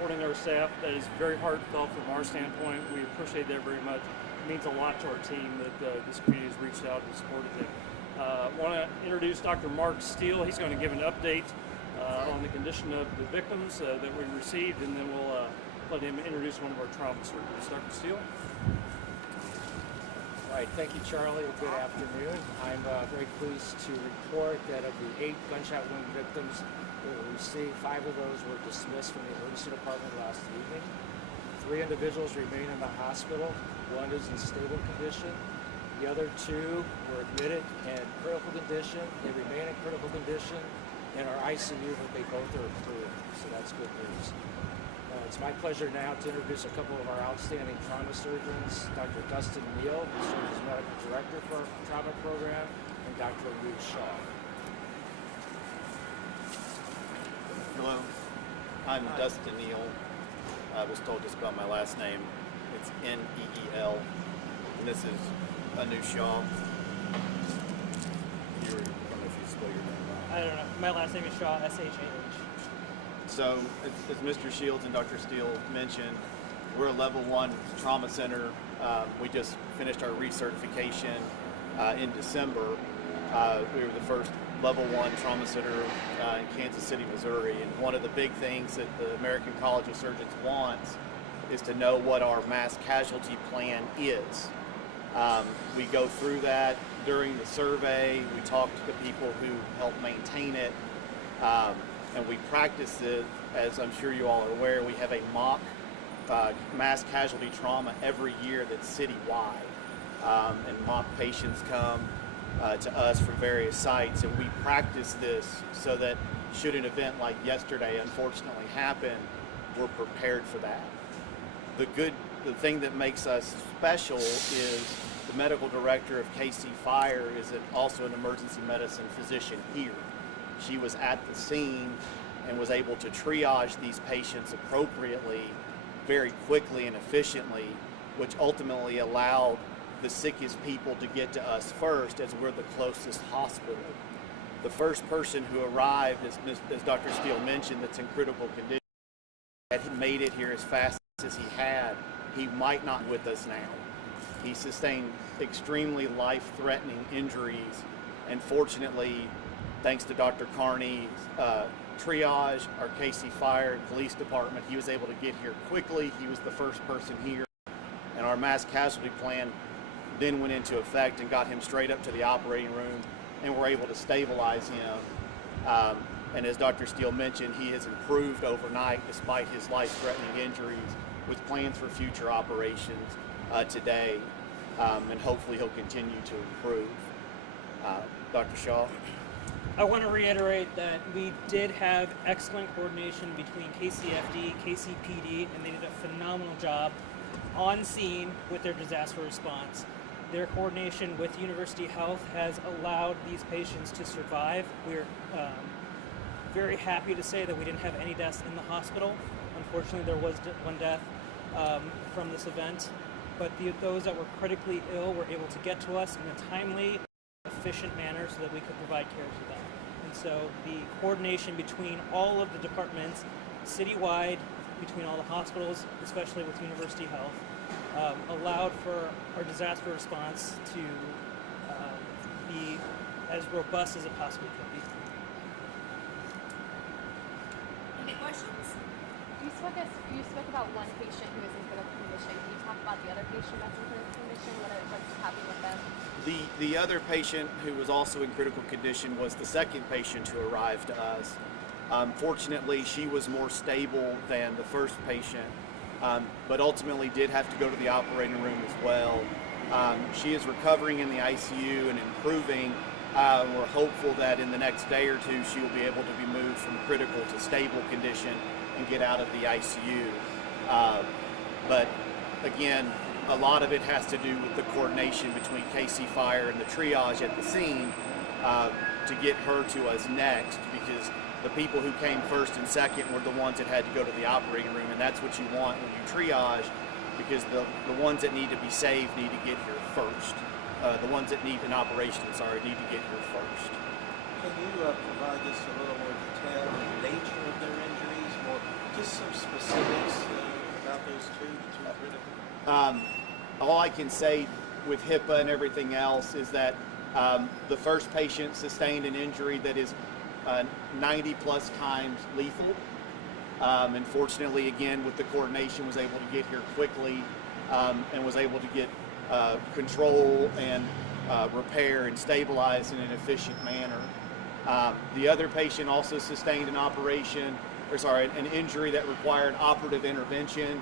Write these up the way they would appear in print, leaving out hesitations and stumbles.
supporting our staff. That is very heartfelt from our standpoint. We appreciate that very much. It means a lot to our team that this community has reached out and supported them. I want to introduce Dr. Mark Steele. He's going to give an update on the condition of the victims that we received, and then we'll let him introduce one of our trauma surgeons. Dr. Steele? All right, thank you, Charlie. Good afternoon. I'm very pleased to report that of the 8 gunshot wound victims that we received, 5 of those were dismissed from the emergency department last evening. 3 individuals remain in the hospital. 1 is in stable condition. The other 2 were admitted in critical condition. They remain in critical condition in our ICU, but they both are approved, so that's good news. It's my pleasure now to introduce a couple of our outstanding trauma surgeons, Dr. Dustin Neal, who serves as medical director for our trauma program, and Dr. Luke Shaw. Hello, I'm Dustin Neal. I was told to spell my last name. It's N-E-E-L, and this is Anu Shaw. I don't know if you spell your name wrong. I don't know. My last name is Shaw, S-H-A-H. So, as Mr. Shields and Dr. Steele mentioned, we're a level 1 trauma center. We just finished our recertification in December. We were the first level 1 trauma center in Kansas City, Missouri. And one of the big things that the American College of Surgeons wants is to know what our mass casualty plan is. We go through that during the survey. We talk to the people who help maintain it. And we practice it, as I'm sure you all are aware. We have a mock mass casualty trauma every year that's citywide. And mock patients come to us from various sites, and we practice this so that should an event like yesterday unfortunately happen, we're prepared for that. The thing that makes us special is the medical director of KC Fire is also an emergency medicine physician here. She was at the scene and was able to triage these patients appropriately, very quickly and efficiently, which ultimately allowed the sickest people to get to us first, as we're the closest hospital. The first person who arrived, as Dr. Steele mentioned, that's in critical condition, had made it here as fast as he had, he might not be with us now. He sustained extremely life-threatening injuries, and fortunately, thanks to Dr. Carney's triage, our KC Fire and Police Department, he was able to get here quickly. He was the first person here, and our mass casualty plan then went into effect and got him straight up to the operating room, and were able to stabilize him. And as Dr. Steele mentioned, he has improved overnight despite his life-threatening injuries, with plans for future operations today, and hopefully he'll continue to improve. Dr. Shaw? I want to reiterate that we did have excellent coordination between KCFD, KCPD, and they did a phenomenal job on scene with their disaster response. Their coordination with University Health has allowed these patients to survive. We're very happy to say that we didn't have any deaths in the hospital. Unfortunately, there was one death from this event, but those that were critically ill were able to get to us in a timely, efficient manner so that we could provide care to them. And so the coordination between all of the departments, citywide, between all the hospitals, especially with University Health, allowed for our disaster response to be as robust as it possibly could be. Any questions? You spoke about one patient who is in critical condition. Can you talk about the other patient that's in critical condition? What's happening with them? The other patient who was also in critical condition was the second patient who arrived to us. Fortunately, she was more stable than the first patient, but ultimately did have to go to the operating room as well. She is recovering in the ICU and improving. We're hopeful that in the next day or two she will be able to be moved from critical to stable condition and get out of the ICU. But again, a lot of it has to do with the coordination between KC Fire and the triage at the scene to get her to us next, because the people who came first and second were the ones that had to go to the operating room, and that's what you want when you triage, because the ones that need to be saved need to get here first. The ones that need an operation, need to get here first. Can you provide us a little more detail on the nature of their injuries, more give us some specifics about those two critical? All I can say with HIPAA and everything else is that the first patient sustained an injury that is 90 plus times lethal. And fortunately, again, with the coordination, was able to get here quickly and was able to get control and repair and stabilize in an efficient manner. The other patient also sustained an an injury that required operative intervention.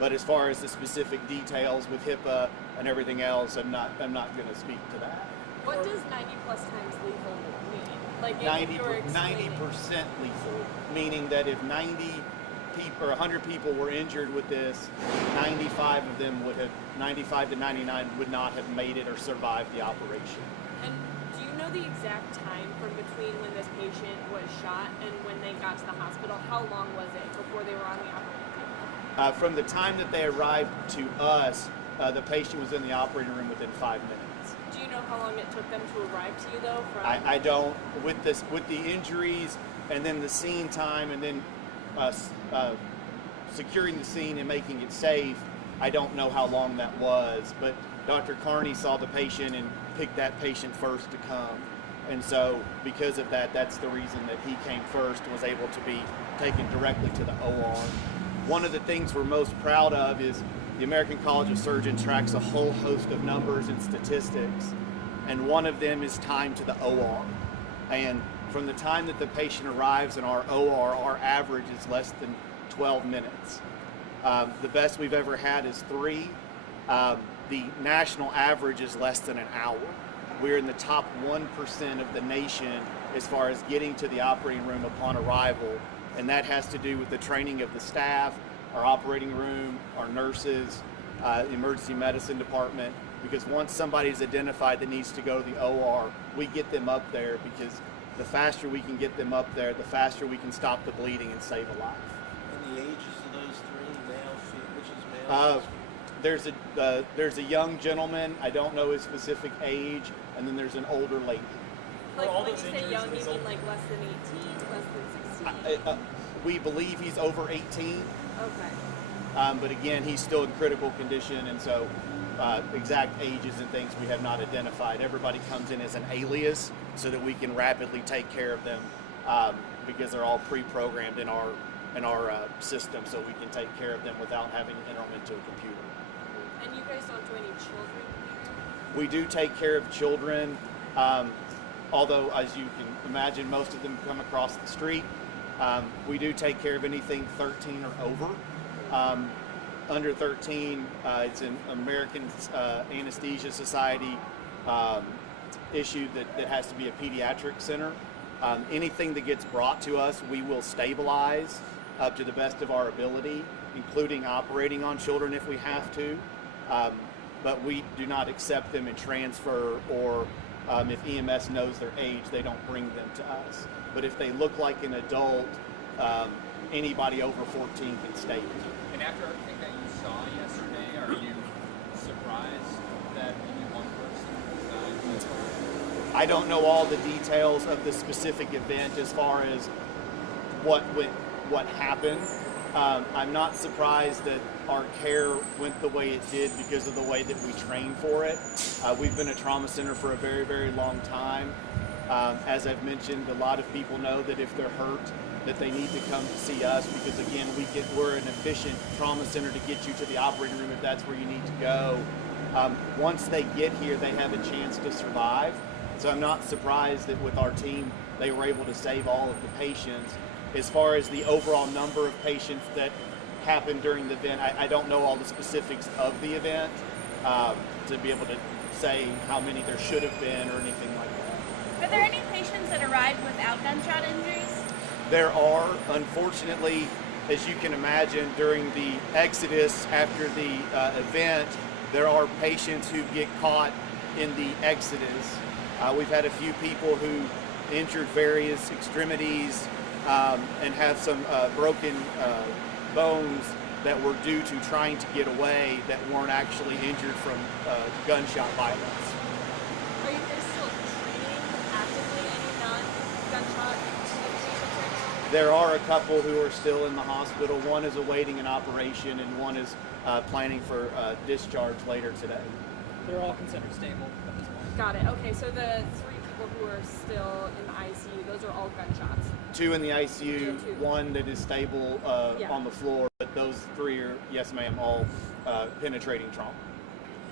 But as far as the specific details with HIPAA and everything else, I'm not going to speak to that. What does 90 plus times lethal mean? Like 90% lethal, meaning that if 90 people or 100 people were injured with this, 95 of them 95 to 99 would not have made it or survived the operation. And do you know the exact time from between when this patient was shot and when they got to the hospital? How long was it before they were on the operating room? From the time that they arrived to us, the patient was in the operating room within 5 minutes. Do you know how long it took them to arrive to you, though? I don't. With the injuries and then the scene time and then securing the scene and making it safe, I don't know how long that was. But Dr. Carney saw the patient and picked that patient first to come. And so because of that, that's the reason that he came first and was able to be taken directly to the OR. One of the things we're most proud of is the American College of Surgeons tracks a whole host of numbers and statistics, and one of them is time to the OR. And from the time that the patient arrives in our OR, our average is less than 12 minutes. The best we've ever had is 3. The national average is less than an hour. We're in the top 1% of the nation as far as getting to the operating room upon arrival. And that has to do with the training of the staff, our operating room, our nurses, the emergency medicine department, because once somebody's identified that needs to go to the OR, we get them up there, because the faster we can get them up there, the faster we can stop the bleeding and save a life. And the ages of those 3, male, which is male? There's a young gentleman, I don't know his specific age, and then there's an older lady. Like when you say young, you mean like less than 18, less than 16? We believe he's over 18. Okay. But again, he's still in critical condition, and so exact ages and things we have not identified. Everybody comes in as an alias so that we can rapidly take care of them, because they're all pre-programmed in our system, so we can take care of them without having to enter them into a computer. And you guys don't do any children here? We do take care of children, although as you can imagine, most of them come across the street. We do take care of anything 13 or over. Under 13, it's an American Anesthesia Society issue that has to be a pediatric center. Anything that gets brought to us, we will stabilize up to the best of our ability, including operating on children if we have to. But we do not accept them and transfer, or if EMS knows their age, they don't bring them to us. But if they look like an adult, anybody over 14 can stay here. And after everything that you saw yesterday, are you surprised that only one person died? I don't know all the details of the specific event as far as what happened. I'm not surprised that our care went the way it did because of the way that we trained for it. We've been a trauma center for a very, very long time. As I've mentioned, a lot of people know that if they're hurt, that they need to come to see us, because again, we're an efficient trauma center to get you to the operating room if that's where you need to go. Once they get here, they have a chance to survive. So I'm not surprised that with our team, they were able to save all of the patients. As far as the overall number of patients that happened during the event, I don't know all the specifics of the event to be able to say how many there should have been or anything like that. Are there any patients that arrived without gunshot injuries? There are, unfortunately, as you can imagine, during the exodus after the event, there are patients who get caught in the exodus. We've had a few people who injured various extremities and have some broken bones that were due to trying to get away that weren't actually injured from gunshot violence. Are you guys still treating actively any non-gunshot patients right now? There are a couple who are still in the hospital. One is awaiting an operation, and one is planning for discharge later today. They're all considered stable at this point. Got it. Okay, so the 3 people who are still in the ICU, those are all gunshots. 2 in the ICU, Two. 1 that is stable Yeah. on the floor, but those 3 are, yes ma'am, all penetrating trauma.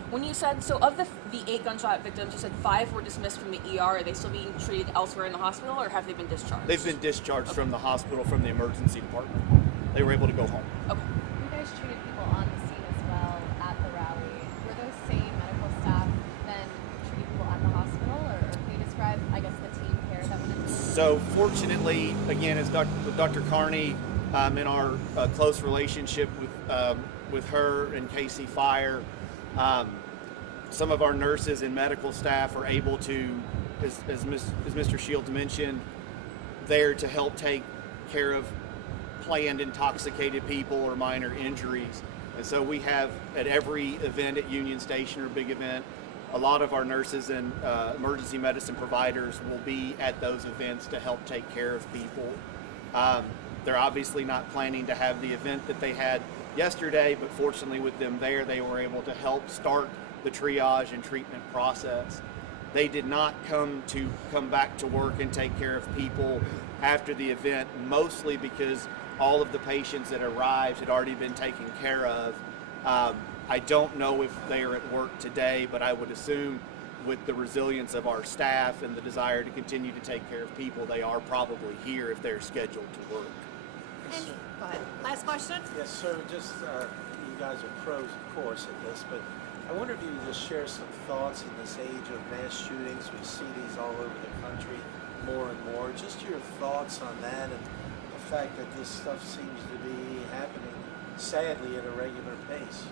When you said, so of the 8 gunshot victims, you said 5 were dismissed from the ER. Are they still being treated elsewhere in the hospital, or have they been discharged? They've been discharged from the hospital, from the emergency department. They were able to go home. Okay. You guys treated people on the scene as well at the rally. Were those same medical staff then treating people at the hospital, or can you describe, I guess, the team care that went into it? So fortunately, again, as Dr. Carney, in our close relationship with her and Casey Fire, some of our nurses and medical staff are able to, as Mr. Shields mentioned, there to help take care of planned intoxicated people or minor injuries. And so we have at every event at Union Station or big event, a lot of our nurses and emergency medicine providers will be at those events to help take care of people. They're obviously not planning to have the event that they had yesterday, but fortunately with them there, they were able to help start the triage and treatment process. They did not come back to work and take care of people after the event, mostly because all of the patients that arrived had already been taken care of. I don't know if they are at work today, but I would assume with the resilience of our staff and the desire to continue to take care of people, they are probably here if they're scheduled to work. And, go ahead. Last question? Yes, sir. Just, you guys are pros, of course, at this, but I wonder if you could just share some thoughts in this age of mass shootings. We see these all over the country more and more. Just your thoughts on that and the fact that this stuff seems to be happening, sadly, at a regular pace.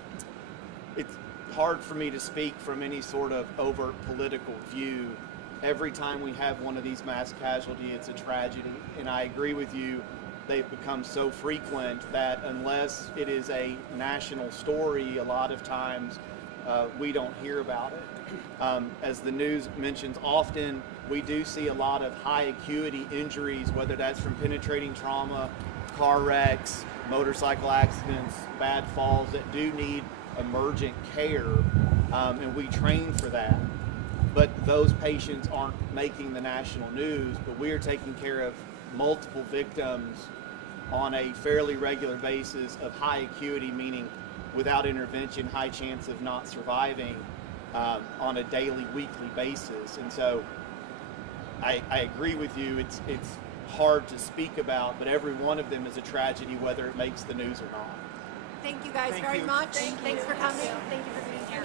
It's hard for me to speak from any sort of overt political view. Every time we have one of these mass casualties, it's a tragedy. And I agree with you, they've become so frequent that unless it is a national story, a lot of times we don't hear about it. As the news mentions often, we do see a lot of high acuity injuries, whether that's from penetrating trauma, car wrecks, motorcycle accidents, bad falls that do need emergent care, and we train for that. But those patients aren't making the national news, but we are taking care of multiple victims on a fairly regular basis of high acuity, meaning without intervention, high chance of not surviving on a daily, weekly basis. And so I agree with you, it's hard to speak about, but every one of them is a tragedy, whether it makes the news or not. Thank you guys very much. Thanks for coming. Thank you for being here.